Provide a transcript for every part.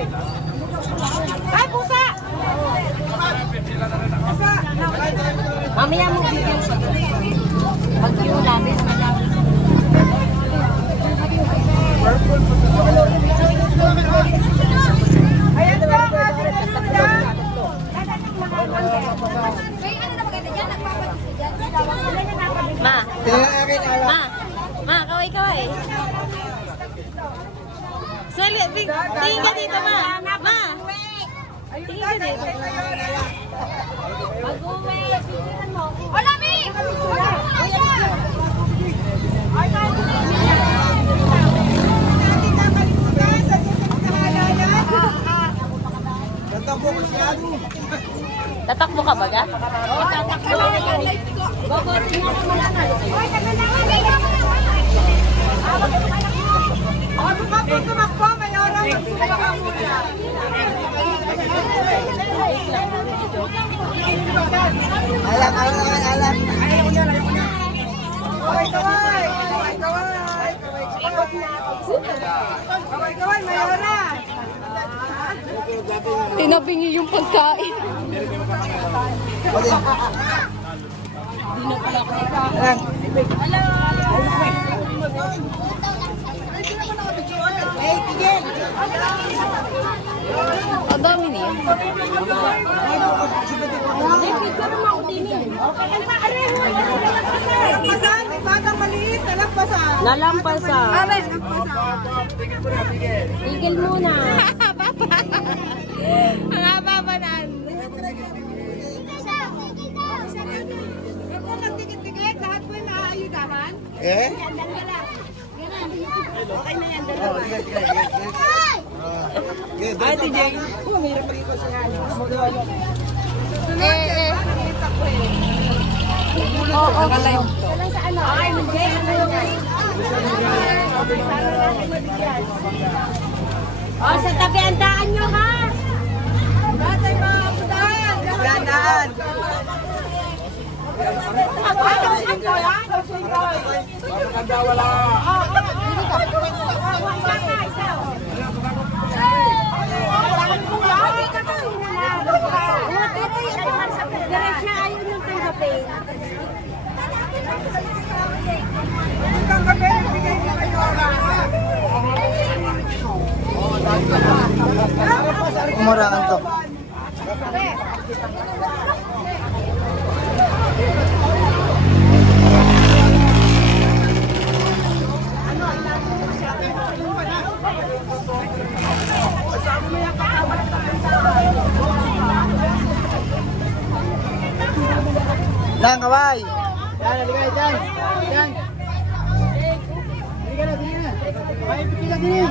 Ay, pusa! Mamaya mo siya. Pag yung labis, malawis. Ayan po ating nalula. Ma. Ma. Ma, kaway kaway. Sali, tingin ka dito, ma. Ma. Tingin ka dito. Mag-uwi. Wala, Mi! Tatakbo ka ba ga? Oo, tatakbo. Boborin na naman ang Ako Kaway, kaway. Kaway, kaway. Kaway, kaway, may oras. Tinabi niyo yung pagkain. Pwede. Ayan. Ang dami niya. Nalampasan. Nalampasan. Tigil muna. Ang haba pa na. Huwag mo nagdikit-dikit, lahat po yung naaayudahan. Eh? Okay na yan, dalawa. Ay, DJ. Eh, eh. Oo, oh, okay. sa ano? Ay, hindi. Oh, sa tabi ang daan nyo, ha? Batay mga kaputan. Gandaan. Hanggang Umurakan to. Lang, kaway. Yan, halika dyan. Yan. Halika na, dali na. Kaway, pipila din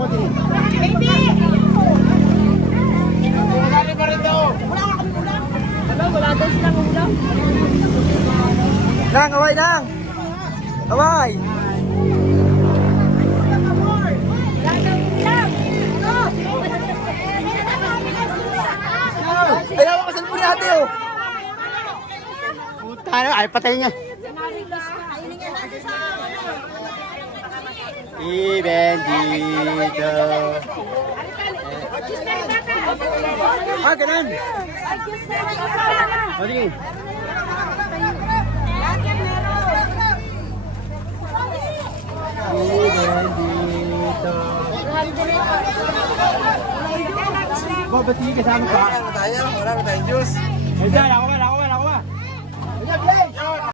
eh. Ikaw po din. Wala pa rin daw. Lang, kaway lang. Kaway. Ayaw ko sa puri ate oh. Puta na, ay patay niya. Bendito. Ah, ganun. O, sige. Si Bendito. Ba, ba't hindi kasama ka? Wala na tayo, wala na tayong juice. Ay, dyan, ako